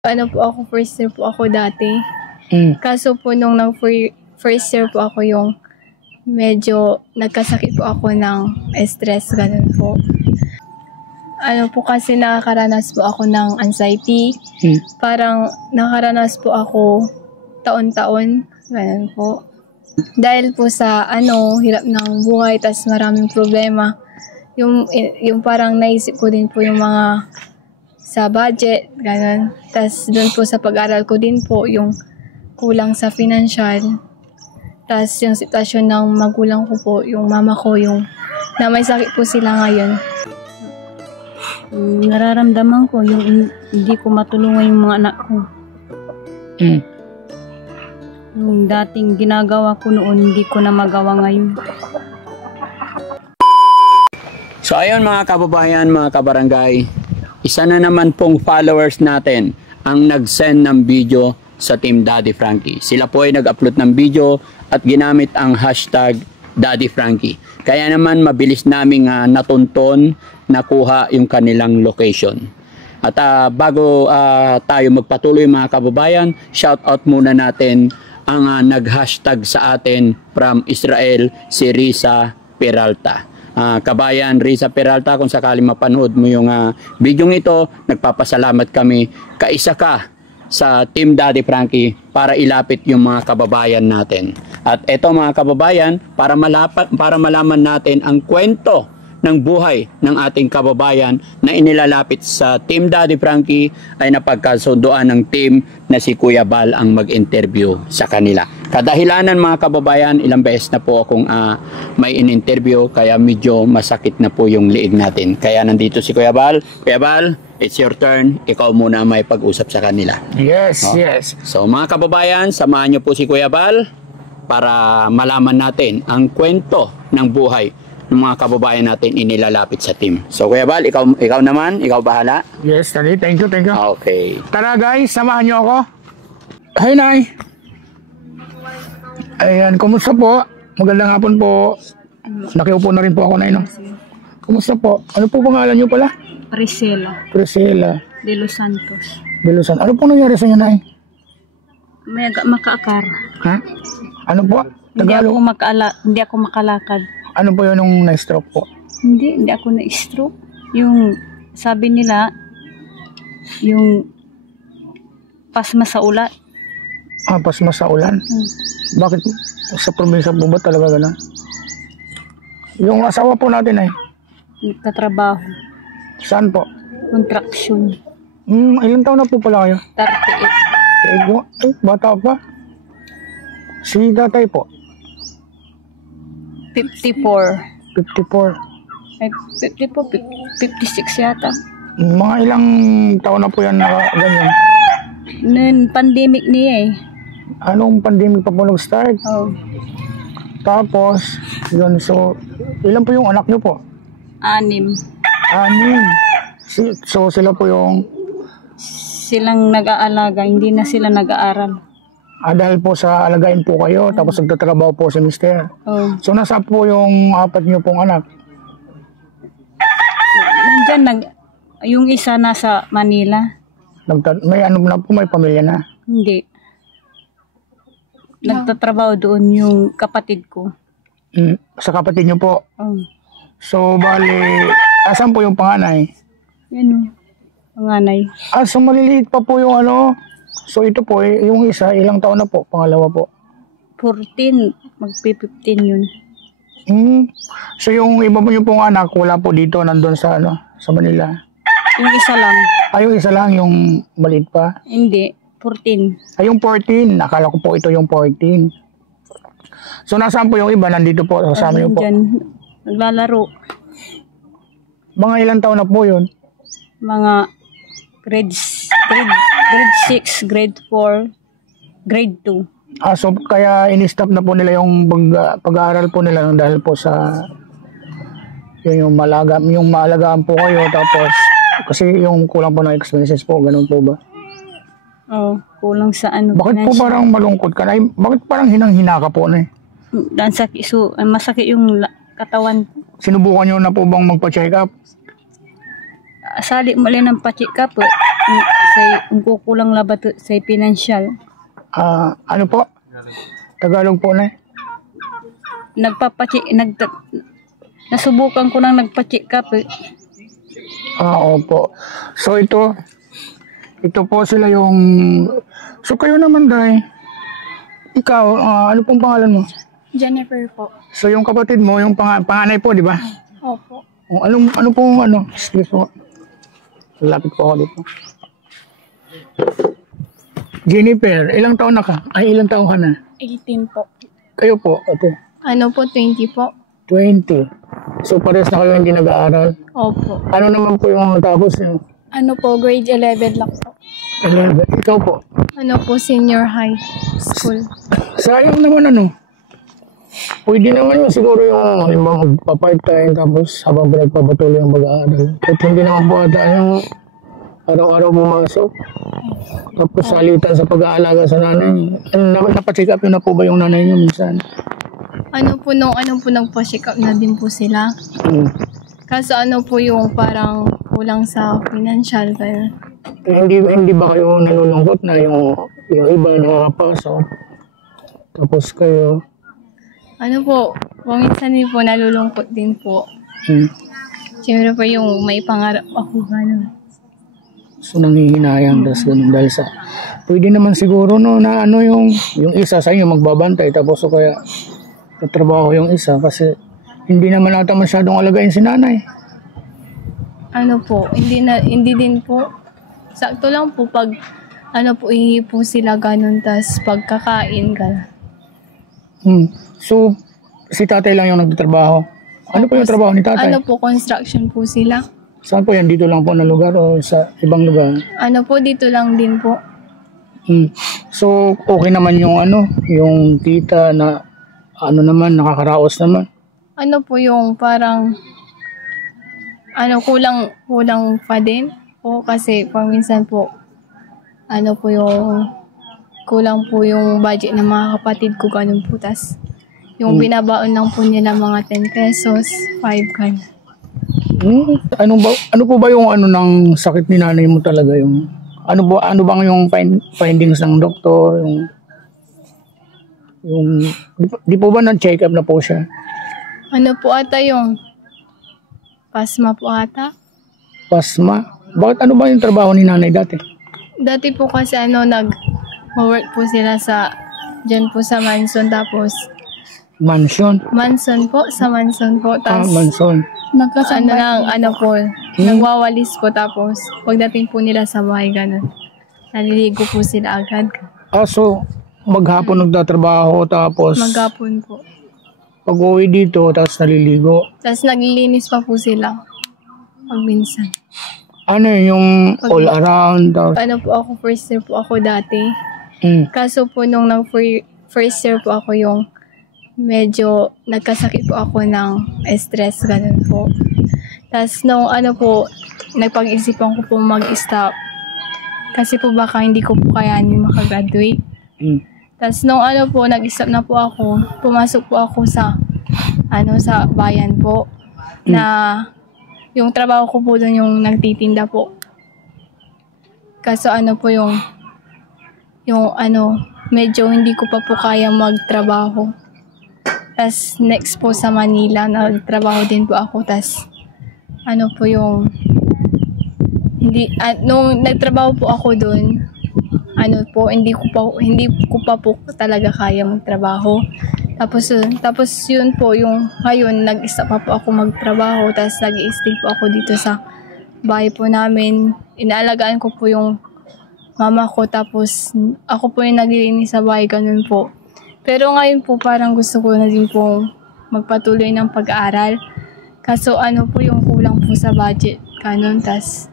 Ano po ako, first year po ako dati. Kaso po nung first year po ako yung medyo nagkasakit po ako ng stress, ganun po. Ano po kasi nakakaranas po ako ng anxiety. Parang nakaranas po ako taon-taon, ganun po. Dahil po sa hirap ng buhay, tas maraming problema. Yung parang naisip ko din po yung mga sa budget, ganun. Tas doon po sa pag-aral ko din po yung kulang sa financial. Tas yung sitwasyon ng magulang ko po, yung mama ko, yung na may sakit po sila ngayon. Nararamdaman ko yung hindi ko matulungan yung mga anak ko. Yung dating ginagawa ko noon, hindi ko na magawa ngayon. So ayun mga kababayan, mga kabarangay, isa na naman pong followers natin ang nag-send ng video sa Team Daddy Frankie. Sila po ay nag-upload ng video at ginamit ang hashtag Daddy Frankie. Kaya naman mabilis naming natunton, nakuha yung kanilang location. At bago tayo magpatuloy mga kababayan, shout out muna natin ang nag-hashtag sa atin from Israel, si Risa Peralta. Kabayan Risa Peralta, kung sakali mapanood mo yung video ito, nagpapasalamat kami. Kaisa ka sa Team Daddy Frankie para ilapit yung mga kababayan natin. At eto mga kababayan, para malaman natin ang kwento ng buhay ng ating kababayan na inilalapit sa Team Daddy Frankie, ay napagkasunduan ng team na si Kuya Bal ang mag-interview sa kanila. Kadahilanan mga kababayan, ilang beses na po akong may in-interview, kaya medyo masakit na po yung liig natin. Kaya nandito si Kuya Bal. Kuya Bal, it's your turn. Ikaw muna may pag-usap sa kanila. Yes, yes. So mga kababayan, samahan niyo po si Kuya Bal para malaman natin ang kwento ng buhay ng mga kababayan natin inilalapit sa team. So Kuya Bal, ikaw naman, ikaw bahala. Yes, Daddy. Thank you, thank you. Okay. Tara guys, samahan niyo ako. Hi, Nay. Ayan, kumusta po? Magandang hapon po. Nakiupo na rin po ako, Nay, no? Kumusta po? Ano po pangalan niyo pala? Priscilla Priscilla de Los Santos. de Luzon. Ano po nangyari sa inyo, Nay? May makaakar. Ha? Ano po? Tagalog? Hindi ako makalakad. Ano po yun nung na-stroke po? Hindi ako na-stroke. Yung sabi nila, yung pasma sa ulat. Pasma sa ulan? Bakit sa probinsya po ba talaga gano'n? Yung asawa po natin ay? Nagtatrabaho. Saan po? Contraction. Ilang taon na po pala kayo? 38. Bata pa. Si tatay po? 54. 54. Ay, 54, 56 yata. Mga ilang taon na po yan na ganyan? Noon, pandemic niya eh. Anong pandemic pa po nag-start? Oh. Tapos, yun, so, ilan po yung anak nyo po? 6. 6. So, sila po yung... Silang nag-aalaga, hindi na sila nag-aaral. Dahil po sa alagain po kayo, tapos nagtatrabaho po si mister. Oh. So, nasa po yung 4 nyo pong anak? Nandyan, yung isa nasa Manila. May ano na po, may pamilya na? Hindi. Nagtatrabaho doon yung kapatid ko. Sa kapatid nyo po? Oh. So, bali, asan po yung panganay? Yan o, panganay. So maliliit pa po yung ano. So ito po, yung isa, ilang taon na po? Pangalawa po? 14, magpi-15 yun. So yung iba po yung pong anak, wala po dito, nandun sa ano, sa Manila? Yung isa lang. Yung isa lang, yung maliit pa? Hindi, 14. Yung 14, nakala ko po ito yung 14. So nasaan po yung iba? Nandito po, kasama niyo po? Dyan, naglalaro. Mga ilang taon na po yun? Mga grade 6, grade 4, grade 2. So kaya in-stop na po nila yung pag-aaral po nila dahil po sa yung maalagaan po kayo, tapos kasi yung kulang po ng expenses po, ganun po ba? Kulang sa ano. Bakit po parang malungkot ka na? Bakit parang hinang-hina ka po na eh? Masakit yung katawan. Sinubukan nyo na po bang magpa-check up? Sali muli ng pa-check up. ang kukulang labat sa financial. Ano po? Tagalog po na. Nasubukan ko nang nagpa-check up. Opo. So ito po sila yung, so kayo naman Day, ikaw, ano pong pangalan mo? Jennifer po. So yung kapatid mo, yung panganay po, di ba? Opo. Ano pong excuse po. Lapit po ako dito. Jennifer, ilang taon ka na? 18 po. Kayo po, ate? Ano po, 20 po. 20. So parehas na kayo hindi nag-aaral? Opo. Ano naman po yung matapos niyo? Ano po, grade 11 lang po. 11. Ikaw po? Ano po, senior high school. Sayang naman Pwede naman yun siguro yung magpa-part-time tapos habang pinagpapatuloy ang pag-aaral. At hindi naman po ata yung araw-araw pumasok. Tapos salitan sa pag-aalaga sa nanay. Napacheck up yun na po ba yung nanay niyo minsan? Ano po nagpa-check up na din po sila. Kaso ano po yung parang kulang sa financial. Hindi ba kayo nalulungkot na yung iba nakakapasok? Tapos kayo? Ano po, minsan din po nalulungkot din po. Siyempre po yung may pangarap ako gano'n. So nanghihinayang ganun dahil sa pwede naman siguro na yung isa sa inyo magbabantay tapos o kaya tatrabaho yung isa kasi hindi naman ata masyadong alagayin si nanay. Ano po, hindi din po. Sakto lang po pag ihi po sila gano'n tas pagkakain gano'n. So si tatay lang yung nagtatrabaho. Ano po yung trabaho ni tatay? Ano po, construction po sila. Saan po yan? Dito lang po na lugar o sa ibang lugar? Ano po, dito lang din po. So, okay naman yung yung tita na naman, nakakaraos naman? Ano po yung parang, kulang pa din po kasi paminsan po, kulang po yung budget ng mga kapatid ko, ganun po. Tas, yung binabaon lang po nila mga 10 pesos, 5 kan. Ano po ba yung ng sakit ni nanay mo talaga yung ano bang yung findings ng doktor yung di po ba na-check up na po siya? Ano po ata yung pasma po ata? Pasma? Bakit ano ba yung trabaho ni nanay dati? Dati po kasi nag-work po sila dyan po sa Manson tapos Manson po, sa Manson po. Tapos, Manson. Nagwawalis po tapos pagdating po nila sa bahay, gano'n. Naliligo po sila agad. So, maghapon nagtatrabaho tapos maghapon po. Pag-uwi dito, tapos naliligo. Tapos naglilinis pa po sila. Pag minsan. Yung all around? Tapos ako, first year po ako dati. Kaso po nung first year po ako yung medyo nagkasakit po ako ng stress, ganun po. Tapos nung nagpag-isipan ko po mag-stop. Kasi po baka hindi ko po kayanin makagraduate. Tapos nung nag-stop na po ako, pumasok po ako sa bayan po. Na yung trabaho ko po doon yung nagtitinda po. Kaso medyo hindi ko pa po kaya magtrabaho. Tas next po sa Manila, nagtrabaho din po ako. Tas nung nagtrabaho po ako doon, hindi ko pa po talaga kaya magtrabaho. Tapos yun po, ngayon, nag-stop pa po ako magtrabaho. Tas nag-i-stay po ako dito sa bahay po namin. Inaalagaan ko po yung mama ko. Tapos ako po yung naglilinis sa bahay, ganun po. Pero ngayon po parang gusto ko na din po magpatuloy ng pag-aaral. Kaso po yung kulang po sa budget. Ganun. Tas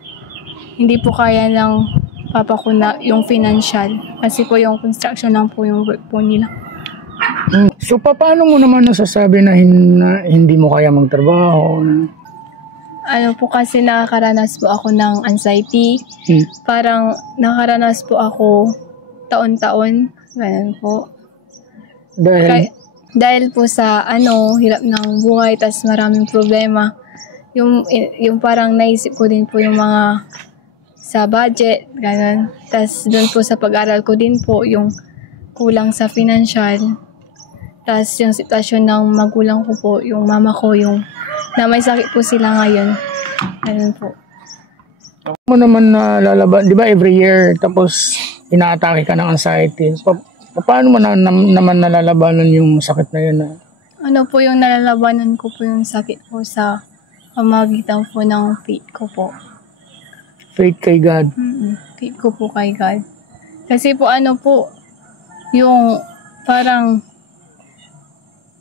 hindi po kaya ng papa ko na yung financial. Kasi po yung construction lang po yung work po nila. So paano mo naman nasasabi na hindi mo kaya magtrabaho? Po kasi nakakaranas po ako ng anxiety. Parang nakaranas po ako taon-taon. Ganun po. Dahil po sa hirap ng buhay, tas maraming problema. Yung parang naisip ko din po yung mga sa budget, ganun. Tas doon po sa pag-aral ko din po, yung kulang sa financial. Tas yung sitwasyon ng magulang ko po, yung mama ko, yung na may sakit po sila ngayon. Ganun po. Mo naman na lalaban, di ba every year, tapos inaatake ka ng anxiety. Paano mo naman nalalabanan yung sakit na yun? Ano po yung nalalabanan ko po yung sakit ko sa pamagitan po ng faith ko po. Faith kay God. Faith ko po kay God. Kasi po ano po, yung parang,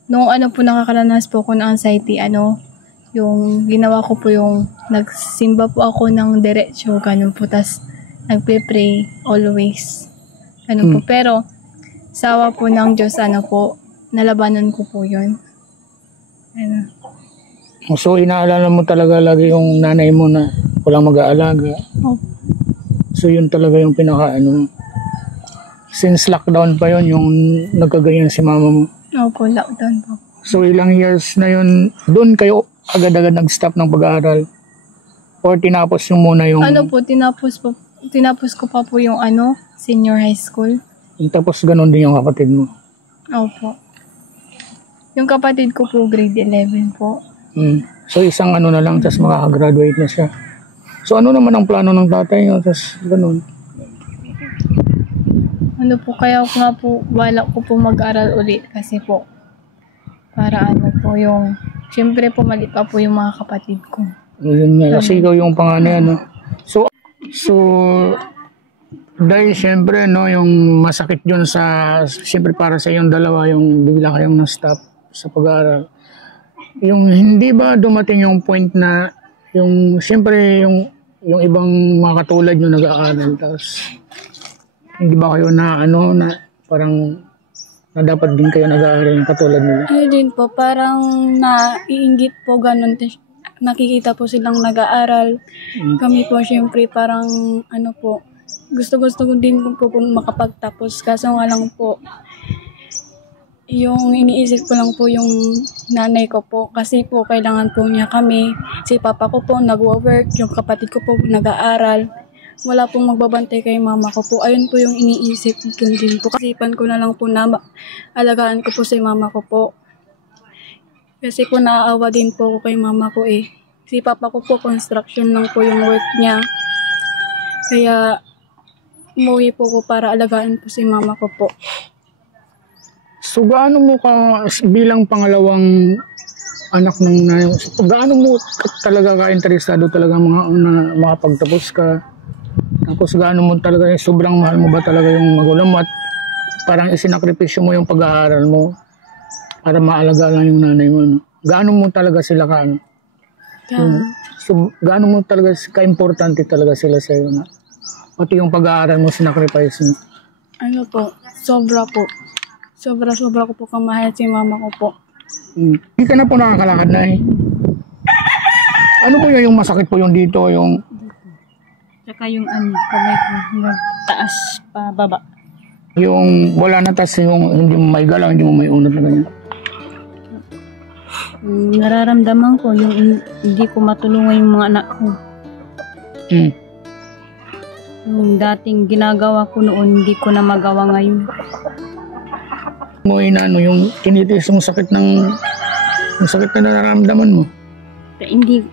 nung ano po nakakaranas po ko ng anxiety, yung ginawa ko po yung nagsimba po ako ng diretsyo, ganun po, tas nagpe-pray always. Ganun po. Pero, sawa po ng Diyos, nalabanan ko po yun. Ano. So, inaalala mo talaga lagi yung nanay mo na walang mag-aalaga. Oh. So, yun talaga yung since lockdown pa yun, yung nagkaganyan si mama mo. Opo, lockdown po. So, ilang years na yun, doon kayo agad-agad nag-stop ng pag-aaral? Or tinapos yung muna yung... Tinapos ko pa po yung senior high school. Tapos ganun din yung kapatid mo? Opo. Yung kapatid ko po, grade 11 po. So, isang na lang, tapos makakagraduate na siya. So, ano naman ang plano ng tatay nyo? Tapos, ganun. Kaya ko nga po, balak ko po mag-aral ulit kasi po, para siyempre po mali pa po yung mga kapatid ko. Yun nga, kasi ikaw yung panganay, So, dahil siyempre, yung masakit yun siyempre para sa yung dalawa, yung bigla kayong na-stop sa pag-aaral. Yung hindi ba dumating yung point na, siyempre, yung ibang mga katulad nyo nag-aaral, tapos, hindi ba kayo na parang, na dapat din kayo nag-aaral katulad nila? Ano din po, parang naiinggit po ganun. Nakikita po silang nag-aaral. Kami po syempre parang gusto ko din po makapagtapos. Kaso nga lang po, yung iniisip ko lang po yung nanay ko po. Kasi po kailangan po niya kami. Si papa ko po nag-work, yung kapatid ko po nag-aaral. Wala pong magbabantay kay mama ko po. Ayun po yung iniisip ko din po. Kasipan ko na lang po na alagaan ko po si mama ko po. Kasi po naaawa din po ako kay mama ko eh. Si papa ko po construction lang po yung work niya. Kaya umuwi po ko para alagaan po si mama ko po. So gaano mo bilang pangalawang anak ng nanay, gaano mo talaga ka-interesado talaga makapagtapos ka? Tapos gaano mo talaga, sobrang mahal mo ba talaga yung magulang mo at parang isinakripisyo mo yung pag-aaral mo para maalaga lang yung nanay mo? Gaano mo talaga sila so gaano mo talaga ka-importante talaga sila sa iyo pati yung pag-aaral mo sinacrifice mo? Sobra po. Sobra ko po kamahal si mama ko po. Hindi ka na po nakakalakad na Ano po yung masakit po yung dito, yung... Tsaka yung kamay ko, taas pa baba. Yung wala na, tas yung hindi mo may galaw, hindi mo may unat na ganyan. Nararamdaman ko yung hindi ko matulungan yung mga anak ko. Yung dating ginagawa ko noon, hindi ko na magawa ngayon. Mo yung tinitiis yung sakit na nararamdaman mo? Hindi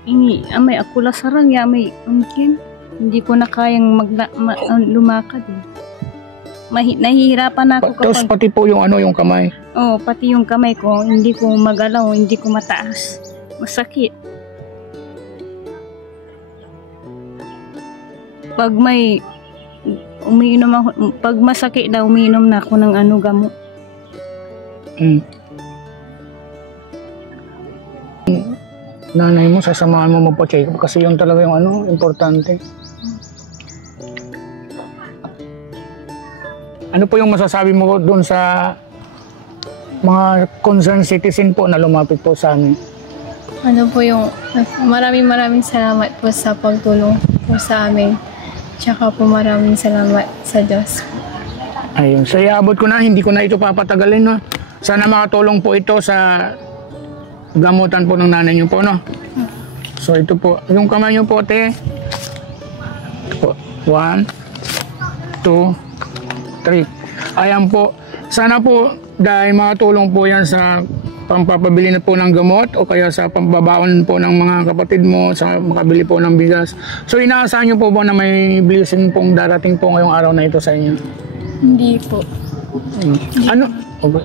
amay ako lasarang ya may umkin. Hindi ko na kayang lumakad. Nahihirapan ako Tapos pati po yung yung kamay. Oo, pati yung kamay ko, hindi ko magalaw, hindi ko mataas. Masakit. Pag may umiinom ako, pag masakit na umiinom na ako ng gamot. Nanay mo, sasamahan mo magpa-check up kasi yun talaga yung importante. Ano po yung masasabi mo doon sa mga concerned citizen po na lumapit po sa amin? Maraming salamat po sa pagtulong po sa amin. Tsaka po maraming salamat sa Diyos. Ayun, so iabot ko na, hindi ko na ito papatagalin, Sana makatulong po ito sa gamutan po ng nanay niyo po, So ito po, yung kamay niyo po, te. Ito po. 1, 2, 3. Ayan po. Sana po dahil makatulong po yan sa pampapabili na po ng gamot o kaya sa pambabaon po ng mga kapatid mo sa makabili po ng bigas. So inaasahan nyo po ba na may blessing pong darating po ngayong araw na ito sa inyo? Hindi po.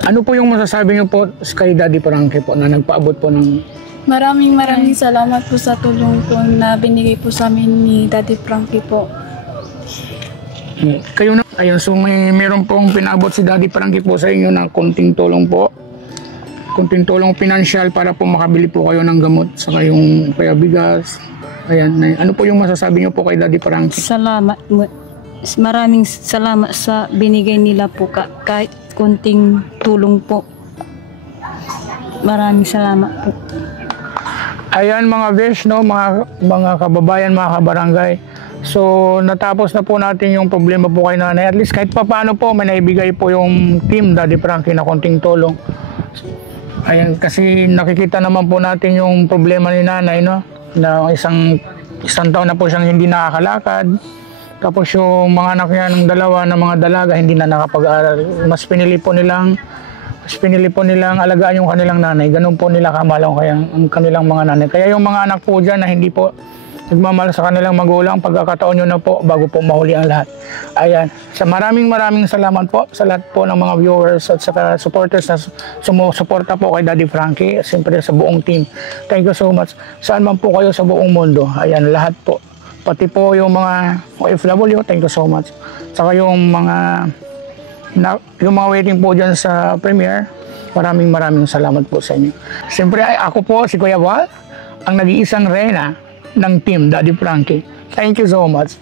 Ano po yung masasabi nyo po kay Daddy Frankie po na nagpaabot po ng... Maraming salamat po sa tulong po na binigay po sa amin ni Daddy Frankie po. Kayo na, ayun, so meron pong pinabot si Daddy Frankie po sa inyo na konting tulong po. Konting tulong pinansyal para po makabili po kayo ng gamot sa kayong kaya bigas. Ayan, ano po yung masasabi nyo po kay Daddy Frankie? Salamat. Maraming salamat sa binigay nila po kahit konting tulong po. Maraming salamat po. Ayan mga besh, no, mga kababayan, mga kabarangay. So natapos na po natin yung problema po kay nanay. At least kahit paano po may naibigay po yung team Daddy Frankie na konting tulong. Ayan, kasi nakikita naman po natin yung problema ni nanay, no, na isang taon na po siyang hindi nakakalakad. Tapos yung mga anak niya ng dalawa na mga dalaga hindi na nakapag-aral. Mas pinili po nilang alagaan yung kanilang nanay. Ganun po nila kamalaw kaya ang kanilang mga nanay. Kaya yung mga anak po dyan na hindi po nagmamahal sa kanilang magulang, pagkakataon nyo na po bago po mahuli ang lahat. Ayan. So maraming salamat po sa lahat po ng mga viewers at saka supporters na sumusuporta po kay Daddy Frankie. Siyempre sa buong team. Thank you so much. Saan man po kayo sa buong mundo. Ayan, lahat po. Pati po yung mga OFW, thank you so much. Saka yung mga waiting po dyan sa premiere, maraming salamat po sa inyo. Siyempre ako po si Kuya Val, ang nag-iisang reyna ng team Daddy Frankie. Thank you so much.